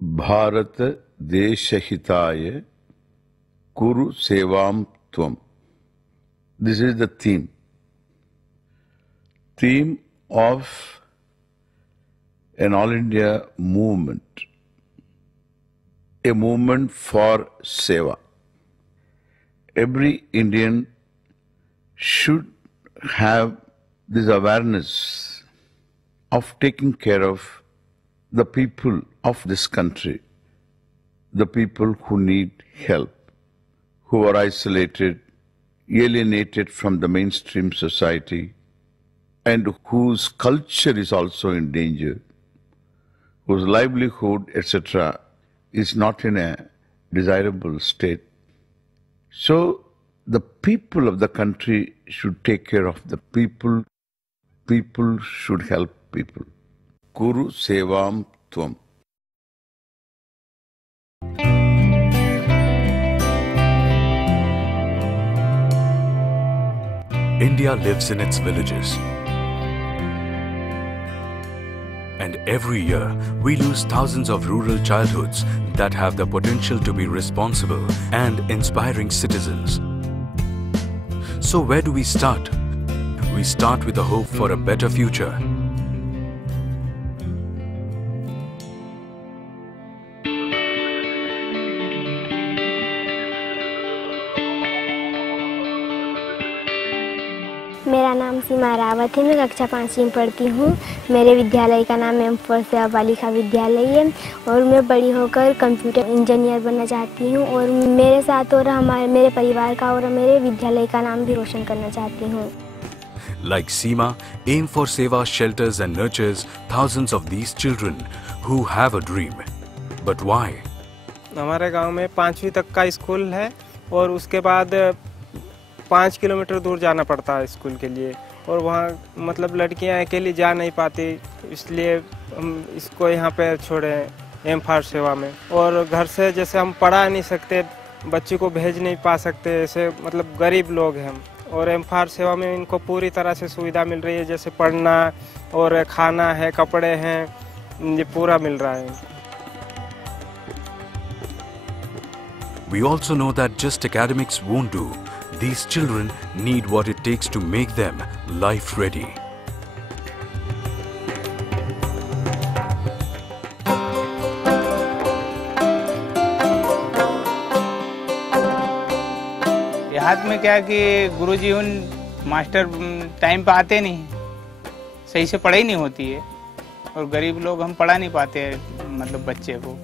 भारत देशहिताय कुरु सेवाम त्वम. This is the theme of an all India movement, a movement for seva. Every Indian should have this awareness of taking care of the people of this country, the people who need help, who are isolated, alienated from the mainstream society, and whose culture is also in danger, whose livelihood, etc., is not in a desirable state. So the people of the country should take care of the people. People should help people. Kuru Sevam Tvam. India lives in its villages. And every year, we lose thousands of rural childhoods that have the potential to be responsible and inspiring citizens. So where do we start? We start with a hope for a better future. मेरा नाम सीमा रावत है। मैं कक्षा 5वीं में पढ़ती हूँ। मेरे विद्यालय का नाम M4 सेवा बालिका विद्यालय है और मैं बड़ी होकर कंप्यूटर इंजीनियर बनना चाहती हूँ और मेरे साथ और मेरे परिवार का और मेरे विद्यालय का नाम भी रोशन करना चाहती हूँ। Like Seema, Aim for Seva shelters and nurtures thousands of these children who have a dream. But why? हमारे गांव में 5वीं तक का स्कूल है और उसके बाद 5 किलोमीटर दूर जाना पड़ता है स्कूल के लिए और वहाँ मतलब लड़कियाँ अकेली जा नहीं पाती, इसलिए हम इसको यहाँ पे छोड़े एम फॉर सेवा में। और घर से जैसे हम पढ़ा नहीं सकते, बच्ची को भेज नहीं पा सकते, ऐसे मतलब गरीब लोग हैं हम, और एम फॉर सेवा में इनको पूरी तरह से सुविधा मिल रही है, जैसे पढ़ना और खाना है, कपड़े हैं, ये पूरा मिल रहा है। We also know that just academics won't do. These children need what it takes to make them life ready. देहात में क्या कि गुरुजी उन मास्टर टाइम पे आते नहीं, सही से पढ़ाई नहीं होती है और गरीब लोग हम पढ़ा नहीं पाते हैं मतलब बच्चे को।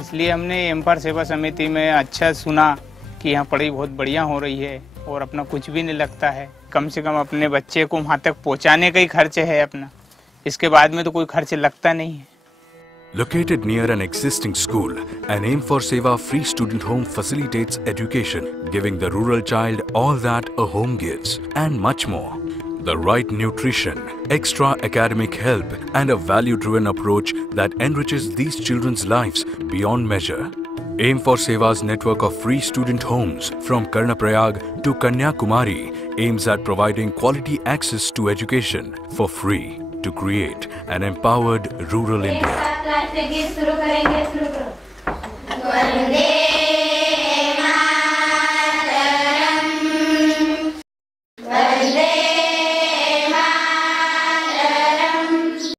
इसलिए हमने एम फॉर सेवा समिति में अच्छा सुना कि यहाँ पढ़ाई बहुत बढ़िया हो रही है और अपना कुछ भी नहीं लगता है, कम से कम अपने बच्चे को वहाँ तक पहुँचाने का ही खर्च है अपना, इसके बाद में तो कोई खर्च लगता नहीं है। Located near an existing school, an Aim for Seva free student home facilitates education, giving the rural child all that a home gives and much more. The right nutrition, extra academic help and a value-driven approach that enriches these children's lives beyond measure. Aim for Seva's network of free student homes from Karnaprayag to Kanyakumari aims at providing quality access to education for free to create an empowered rural India.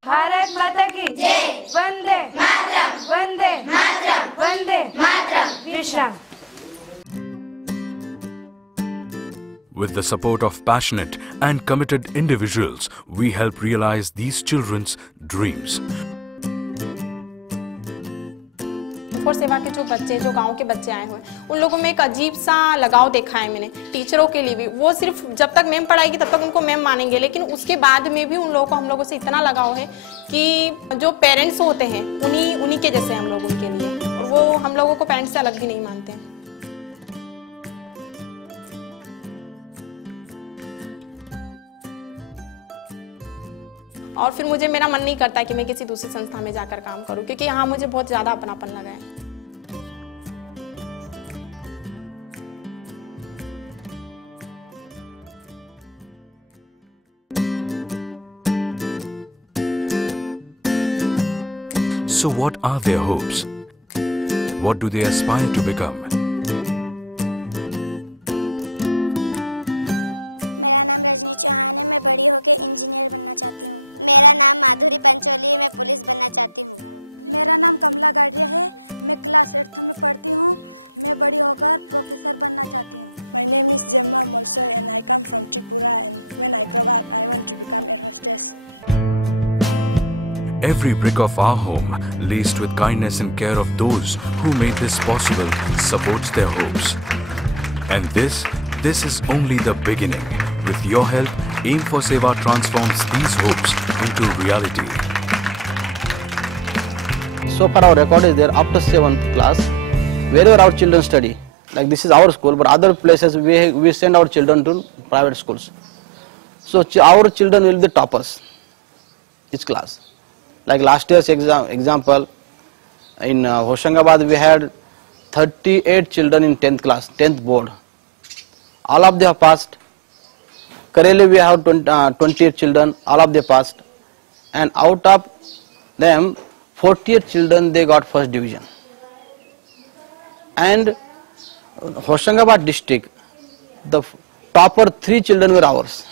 Bharat माता की जय, वंदे मातरम, वंदे मातरम, वंदे मातरम, विश्राम। With the support of passionate and committed individuals, we help realize these children's dreams. For सेवा के जो बच्चे, जो गांव के बच्चे आए हुए हैं, उन लोगों में एक अजीब सा लगाव देखा है मैंने। टीचरों के लिए भी वो सिर्फ जब तक मैम पढ़ाएगी तब तक उनको मैम मानेंगे, लेकिन उसके बाद में भी उन लोगों को हम लोगों से इतना लगाव है कि जो पेरेंट्स होते हैं उन्हीं के जैसे हम लोग उनके लिए, और वो हम लोगों को पेरेंट्स से अलग भी नहीं मानते हैं। और फिर मुझे मेरा मन नहीं करता कि मैं किसी दूसरी संस्था में जाकर काम करूं, क्योंकि यहाँ मुझे बहुत ज़्यादा अपनापन लगा है। So what are their hopes? What do they aspire to become? Every brick of our home, laced with kindness and care of those who made this possible, supports their hopes. And this is only the beginning. With your help, Aim for Seva transforms these hopes into reality. So far our record is there up to 7th class, wherever our children study. Like this is our school, but other places we send our children to private schools. So our children will be toppers, each class. Like last year's example, in Hoshangabad we had 38 children in 10th class, 10th board. All of them have passed. Kareli we have 28 children, all of them passed. And out of them, 48 children they got first division. And Hoshangabad district, the topper 3 children were ours.